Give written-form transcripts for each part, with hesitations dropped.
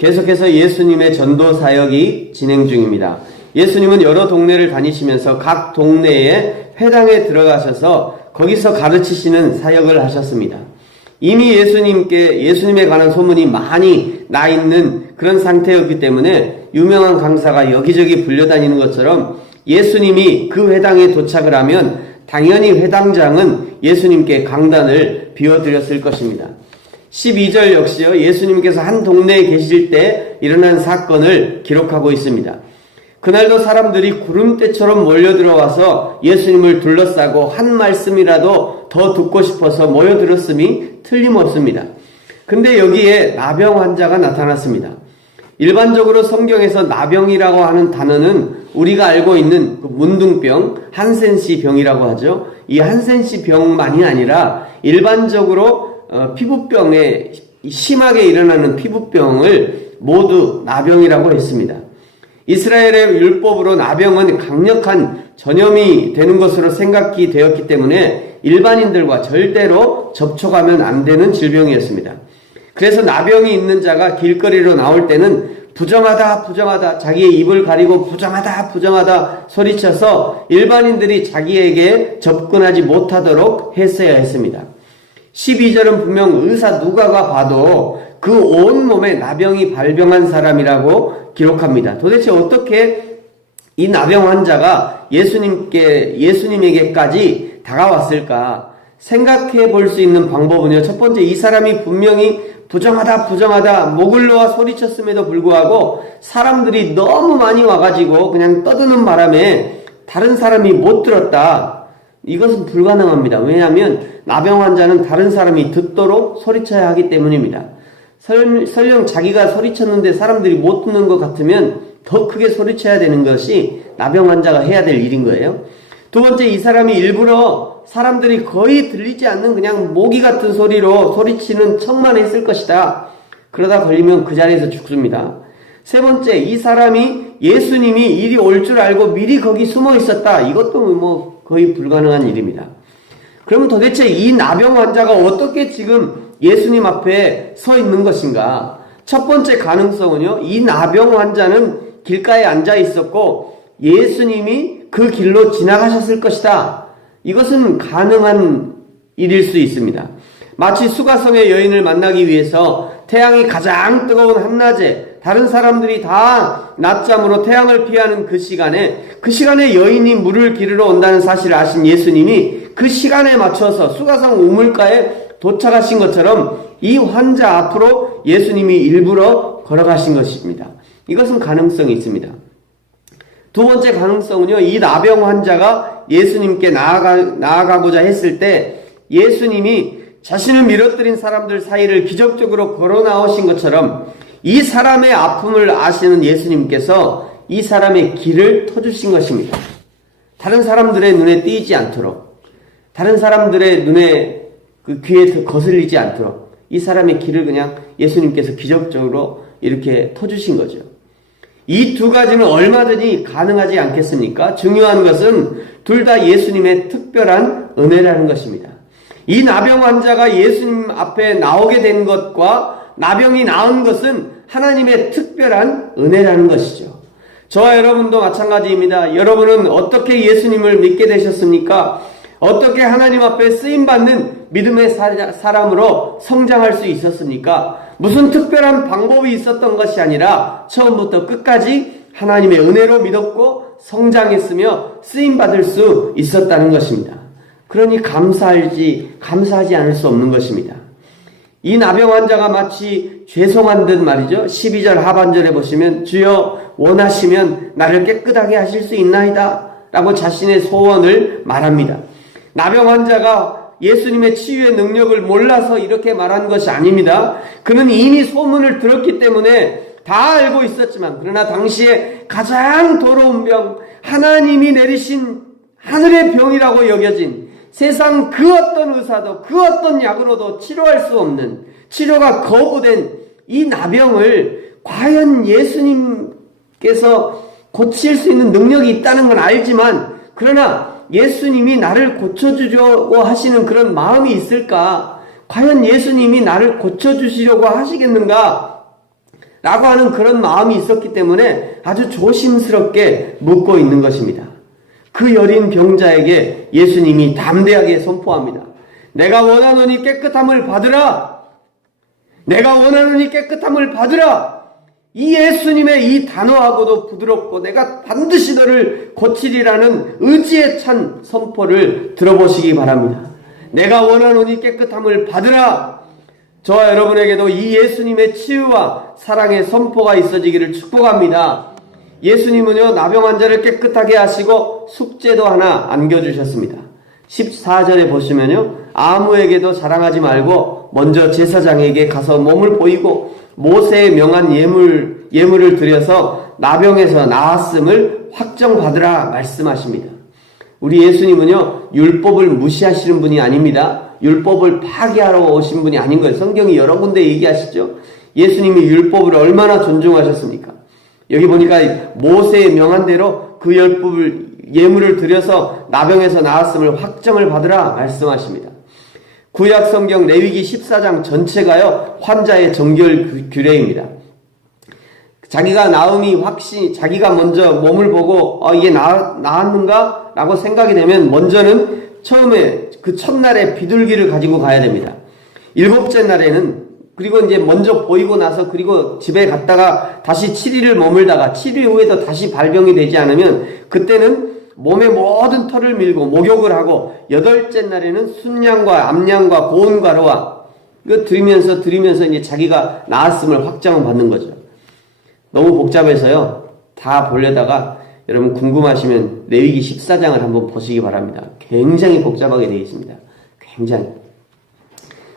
계속해서 예수님의 전도 사역이 진행 중입니다. 예수님은 여러 동네를 다니시면서 각 동네에 회당에 들어가셔서 거기서 가르치시는 사역을 하셨습니다. 이미 예수님에 관한 소문이 많이 나 있는 그런 상태였기 때문에 유명한 강사가 여기저기 불려다니는 것처럼 예수님이 그 회당에 도착을 하면 당연히 회당장은 예수님께 강단을 비워드렸을 것입니다. 12절 역시요, 예수님께서 한 동네에 계실 때 일어난 사건을 기록하고 있습니다. 그날도 사람들이 구름대처럼 몰려들어와서 예수님을 둘러싸고 한 말씀이라도 더 듣고 싶어서 모여들었음이 틀림없습니다. 근데 여기에 나병 환자가 나타났습니다. 일반적으로 성경에서 나병이라고 하는 단어는 우리가 알고 있는 그 문둥병, 한센시 병이라고 하죠. 이 한센시 병만이 아니라 일반적으로 피부병에 심하게 일어나는 피부병을 모두 나병이라고 했습니다. 이스라엘의 율법으로 나병은 강력한 전염이 되는 것으로 생각이 되었기 때문에 일반인들과 절대로 접촉하면 안 되는 질병이었습니다. 그래서 나병이 있는 자가 길거리로 나올 때는 부정하다 부정하다, 자기의 입을 가리고 부정하다 소리쳐서 일반인들이 자기에게 접근하지 못하도록 했어야 했습니다. 12절은 분명 의사 누가가 봐도 그 온몸에 나병이 발병한 사람이라고 기록합니다. 도대체 어떻게 이 나병 환자가 예수님에게까지 다가왔을까? 생각해 볼 수 있는 방법은요, 첫 번째, 이 사람이 분명히 부정하다 목을 놓아 소리쳤음에도 불구하고 사람들이 너무 많이 와가지고 그냥 떠드는 바람에 다른 사람이 못 들었다. 이것은 불가능합니다. 왜냐하면 나병 환자는 다른 사람이 듣도록 소리쳐야 하기 때문입니다. 설령 자기가 소리쳤는데 사람들이 못 듣는 것 같으면 더 크게 소리쳐야 되는 것이 나병 환자가 해야 될 일인 거예요. 두 번째, 이 사람이 일부러 사람들이 거의 들리지 않는 그냥 모기 같은 소리로 소리치는 척만 했을 것이다. 그러다 걸리면 그 자리에서 죽습니다. 세 번째, 이 사람이 예수님이 이리 올 줄 알고 미리 거기 숨어 있었다. 이것도 거의 불가능한 일입니다. 그러면 도대체 이 나병 환자가 어떻게 지금 예수님 앞에 서 있는 것인가? 첫 번째 가능성은요, 이 나병 환자는 길가에 앉아 있었고 예수님이 그 길로 지나가셨을 것이다. 이것은 가능한 일일 수 있습니다. 마치 수가성의 여인을 만나기 위해서 태양이 가장 뜨거운 한낮에 다른 사람들이 다 낮잠으로 태양을 피하는 그 시간에 여인이 물을 기르러 온다는 사실을 아신 예수님이 그 시간에 맞춰서 수가성 우물가에 도착하신 것처럼 이 환자 앞으로 예수님이 일부러 걸어가신 것입니다. 이것은 가능성이 있습니다. 두 번째 가능성은요, 이 나병 환자가 예수님께 나아가고자 했을 때 예수님이 자신을 밀어뜨린 사람들 사이를 기적적으로 걸어 나오신 것처럼 이 사람의 아픔을 아시는 예수님께서 이 사람의 길을 터주신 것입니다. 다른 사람들의 눈에 띄지 않도록, 다른 사람들의 눈에 그 귀에 거슬리지 않도록 이 사람의 길을 그냥 예수님께서 기적적으로 이렇게 터주신 거죠. 이 두 가지는 얼마든지 가능하지 않겠습니까? 중요한 것은 둘 다 예수님의 특별한 은혜라는 것입니다. 이 나병 환자가 예수님 앞에 나오게 된 것과 나병이 나은 것은 하나님의 특별한 은혜라는 것이죠. 저와 여러분도 마찬가지입니다. 여러분은 어떻게 예수님을 믿게 되셨습니까? 어떻게 하나님 앞에 쓰임받는 믿음의 사람으로 성장할 수 있었습니까? 무슨 특별한 방법이 있었던 것이 아니라 처음부터 끝까지 하나님의 은혜로 믿었고 성장했으며 쓰임받을 수 있었다는 것입니다. 그러니 감사하지 않을 수 없는 것입니다. 이 나병 환자가 마치 죄송한 듯 말이죠. 12절 하반절에 보시면 주여 원하시면 나를 깨끗하게 하실 수 있나이다 라고 자신의 소원을 말합니다. 나병 환자가 예수님의 치유의 능력을 몰라서 이렇게 말한 것이 아닙니다. 그는 이미 소문을 들었기 때문에 다 알고 있었지만, 그러나 당시에 가장 더러운 병, 하나님이 내리신 하늘의 병이라고 여겨진 세상 그 어떤 의사도 그 어떤 약으로도 치료할 수 없는, 치료가 거부된 이 나병을 과연 예수님께서 고칠 수 있는 능력이 있다는 건 알지만, 그러나 예수님이 나를 고쳐주려고 하시는 그런 마음이 있을까? 과연 예수님이 나를 고쳐주시려고 하시겠는가? 라고 하는 그런 마음이 있었기 때문에 아주 조심스럽게 묻고 있는 것입니다. 그 여린 병자에게 예수님이 담대하게 선포합니다. 내가 원하노니 깨끗함을 받으라. 내가 원하노니 깨끗함을 받으라. 이 예수님의 이 단호하고도 부드럽고 내가 반드시 너를 고치리라는 의지에 찬 선포를 들어보시기 바랍니다. 내가 원하노니 깨끗함을 받으라. 저와 여러분에게도 이 예수님의 치유와 사랑의 선포가 있어지기를 축복합니다. 예수님은요, 나병 환자를 깨끗하게 하시고 숙제도 하나 안겨주셨습니다. 14절에 보시면요, 아무에게도 자랑하지 말고 먼저 제사장에게 가서 몸을 보이고 모세의 명한 예물을 드려서 나병에서 나았음을 확정받으라 말씀하십니다. 우리 예수님은요, 율법을 무시하시는 분이 아닙니다. 율법을 파괴하러 오신 분이 아닌 거예요. 성경이 여러 군데 얘기하시죠. 예수님이 율법을 얼마나 존중하셨습니까? 여기 보니까 모세의 명한 대로 그 율법을 예물을 드려서 나병에서 나았음을 확정을 받으라 말씀하십니다. 구약 성경 레위기 14장 전체가요, 환자의 정결 규례입니다. 자기가 나음이 자기가 먼저 몸을 보고 이게 나았는가? 라고 생각이 되면 먼저는 처음에 그 첫날에 비둘기를 가지고 가야 됩니다. 7째 날에는, 그리고 이제 먼저 보이고 나서 그리고 집에 갔다가 다시 7일을 머물다가 7일 후에도 다시 발병이 되지 않으면 그때는 몸의 모든 털을 밀고 목욕을 하고 8째 날에는 순양과 암양과 고운 가루와 이거 드리면서 이제 자기가 나았음을 확정을 받는 거죠. 너무 복잡해서요, 다 보려다가 여러분 궁금하시면 레위기 14장을 한번 보시기 바랍니다. 굉장히 복잡하게 되어 있습니다. 굉장히.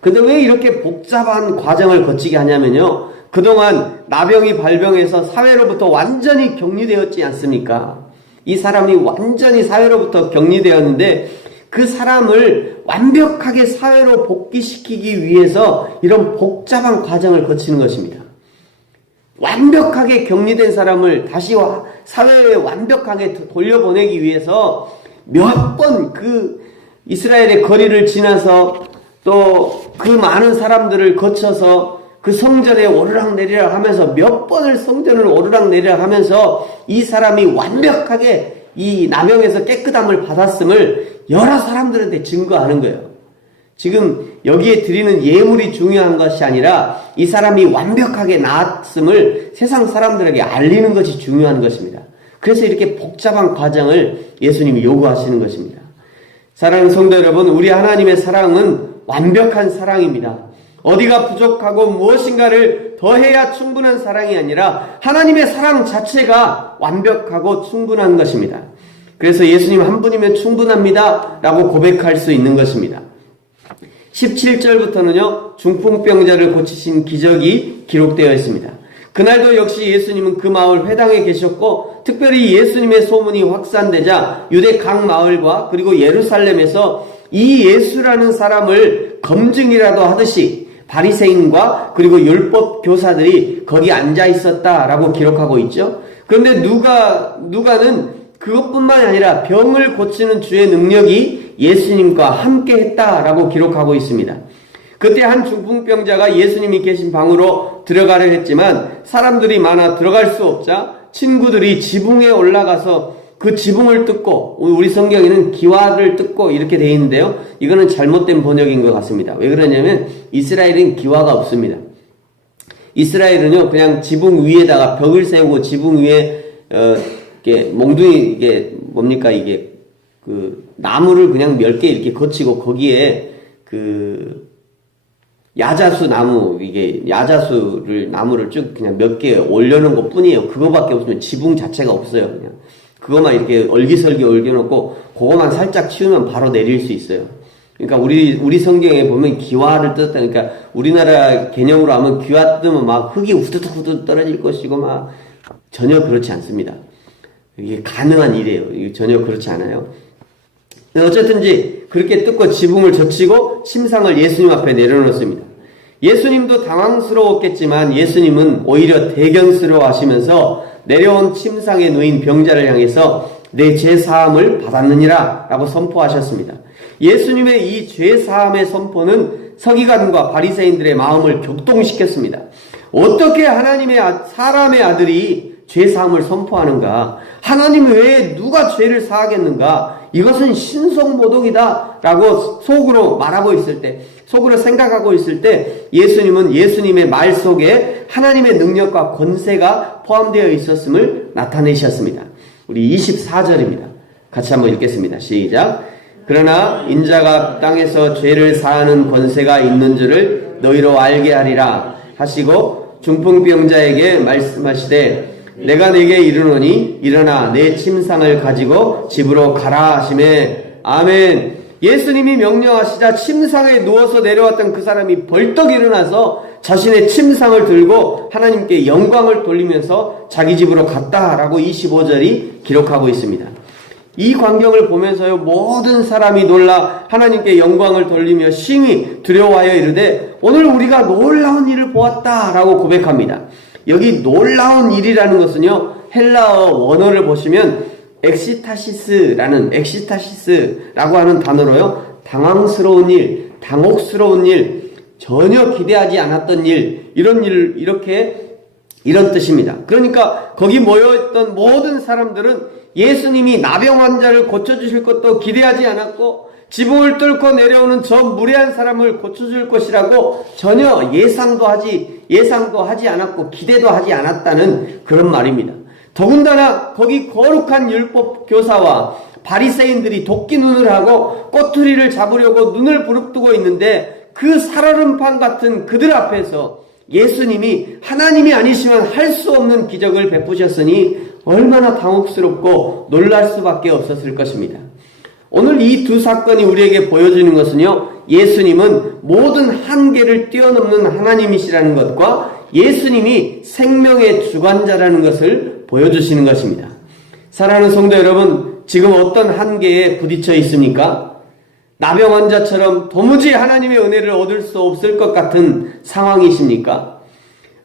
근데 왜 이렇게 복잡한 과정을 거치게 하냐면요, 그동안 나병이 발병해서 사회로부터 완전히 격리되었지 않습니까? 이 사람이 완전히 사회로부터 격리되었는데 그 사람을 완벽하게 사회로 복귀시키기 위해서 이런 복잡한 과정을 거치는 것입니다. 완벽하게 격리된 사람을 다시 사회에 완벽하게 돌려보내기 위해서 몇 번 그 이스라엘의 거리를 지나서 또 그 많은 사람들을 거쳐서 그 성전에 오르락내리락 하면서 몇 번을 성전을 오르락내리락 하면서 이 사람이 완벽하게 이 나병에서 깨끗함을 받았음을 여러 사람들한테 증거하는 거예요. 지금 여기에 드리는 예물이 중요한 것이 아니라 이 사람이 완벽하게 나았음을 세상 사람들에게 알리는 것이 중요한 것입니다. 그래서 이렇게 복잡한 과정을 예수님이 요구하시는 것입니다. 사랑하는 성도 여러분, 우리 하나님의 사랑은 완벽한 사랑입니다. 어디가 부족하고 무엇인가를 더해야 충분한 사랑이 아니라 하나님의 사랑 자체가 완벽하고 충분한 것입니다. 그래서 예수님 한 분이면 충분합니다 라고 고백할 수 있는 것입니다. 17절부터는요, 중풍병자를 고치신 기적이 기록되어 있습니다. 그날도 역시 예수님은 그 마을 회당에 계셨고 특별히 예수님의 소문이 확산되자 유대 각 마을과 그리고 예루살렘에서 이 예수라는 사람을 검증이라도 하듯이 바리새인과 그리고 율법 교사들이 거기 앉아 있었다라고 기록하고 있죠. 그런데 누가는 그것뿐만이 아니라 병을 고치는 주의 능력이 예수님과 함께 했다라고 기록하고 있습니다. 그때 한 중풍병자가 예수님이 계신 방으로 들어가려 했지만 사람들이 많아 들어갈 수 없자 친구들이 지붕에 올라가서 그 지붕을 뜯고, 우리 성경에는 기와를 뜯고 이렇게 되어 있는데요, 이거는 잘못된 번역인 것 같습니다. 왜 그러냐면 이스라엘은 기와가 없습니다. 이스라엘은요, 그냥 지붕 위에다가 벽을 세우고 지붕 위에 이게 몽둥이, 이게 뭡니까, 이게 그 나무를 그냥 몇 개 이렇게 거치고 거기에 그 야자수 나무, 이게 야자수를 나무를 쭉 그냥 몇 개 올려놓은 것 뿐이에요. 그거밖에 없으면 지붕 자체가 없어요. 그냥 그것만 이렇게 얼기설기 올려놓고 그것만 살짝 치우면 바로 내릴 수 있어요. 그러니까 우리 성경에 보면 기와를 뜯었다. 그러니까 우리나라 개념으로 하면 기와 뜯으면 막 흙이 후두둑 떨어질 것이고 막 전혀 그렇지 않습니다. 이게 가능한 일이에요. 이게 전혀 그렇지 않아요. 어쨌든지 그렇게 뜯고 지붕을 젖히고 침상을 예수님 앞에 내려놓습니다. 예수님도 당황스러웠겠지만 예수님은 오히려 대견스러워 하시면서 내려온 침상에 누인 병자를 향해서 내 죄사함을 받았느니라 라고 선포하셨습니다. 예수님의 이 죄사함의 선포는 서기관과 바리새인들의 마음을 격동시켰습니다. 어떻게 사람의 아들이 죄사함을 선포하는가? 하나님 외에 누가 죄를 사하겠는가? 이것은 신성모독이다 라고 속으로 말하고 있을 때, 속으로 생각하고 있을 때 예수님은 예수님의 말 속에 하나님의 능력과 권세가 포함되어 있었음을 나타내셨습니다. 우리 24절입니다. 같이 한번 읽겠습니다. 시작. 그러나 인자가 땅에서 죄를 사하는 권세가 있는 줄을 너희로 알게 하리라 하시고 중풍병자에게 말씀하시되 내가 네게 이르노니 일어나 내 침상을 가지고 집으로 가라 하시매 아멘. 예수님이 명령하시자 침상에 누워서 내려왔던 그 사람이 벌떡 일어나서 자신의 침상을 들고 하나님께 영광을 돌리면서 자기 집으로 갔다라고 25절이 기록하고 있습니다. 이 광경을 보면서요, 모든 사람이 놀라 하나님께 영광을 돌리며 심히 두려워하여 이르되 오늘 우리가 놀라운 일을 보았다라고 고백합니다. 여기 놀라운 일이라는 것은요, 헬라어 원어를 보시면 엑시타시스라고 하는 단어로요, 당황스러운 일, 당혹스러운 일, 전혀 기대하지 않았던 일, 이런 뜻입니다. 그러니까 거기 모여있던 모든 사람들은 예수님이 나병 환자를 고쳐주실 것도 기대하지 않았고 지붕을 뚫고 내려오는 저 무례한 사람을 고쳐줄 것이라고 전혀 예상도 하지 않았고 기대도 하지 않았다는 그런 말입니다. 더군다나 거기 거룩한 율법 교사와 바리새인들이 도끼 눈을 하고 꼬투리를 잡으려고 눈을 부릅뜨고 있는데 그 살얼음판 같은 그들 앞에서 예수님이 하나님이 아니시면 할 수 없는 기적을 베푸셨으니 얼마나 당혹스럽고 놀랄 수밖에 없었을 것입니다. 오늘 이 두 사건이 우리에게 보여주는 것은요, 예수님은 모든 한계를 뛰어넘는 하나님이시라는 것과 예수님이 생명의 주관자라는 것을 보여주시는 것입니다. 사랑하는 성도 여러분, 지금 어떤 한계에 부딪혀 있습니까? 나병 환자처럼 도무지 하나님의 은혜를 얻을 수 없을 것 같은 상황이십니까?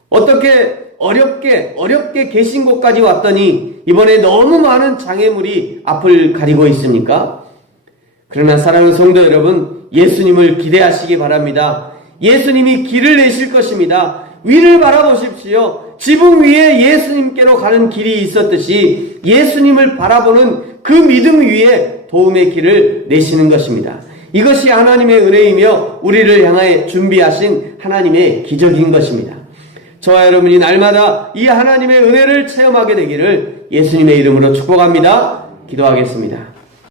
어떻게 어렵게 계신 곳까지 왔더니 이번에 너무 많은 장애물이 앞을 가리고 있습니까? 그러나 사랑하는 성도 여러분, 예수님을 기대하시기 바랍니다. 예수님이 길을 내실 것입니다. 위를 바라보십시오. 지붕 위에 예수님께로 가는 길이 있었듯이 예수님을 바라보는 그 믿음 위에 도움의 길을 내시는 것입니다. 이것이 하나님의 은혜이며 우리를 향해 준비하신 하나님의 기적인 것입니다. 저와 여러분이 날마다 이 하나님의 은혜를 체험하게 되기를 예수님의 이름으로 축복합니다. 기도하겠습니다.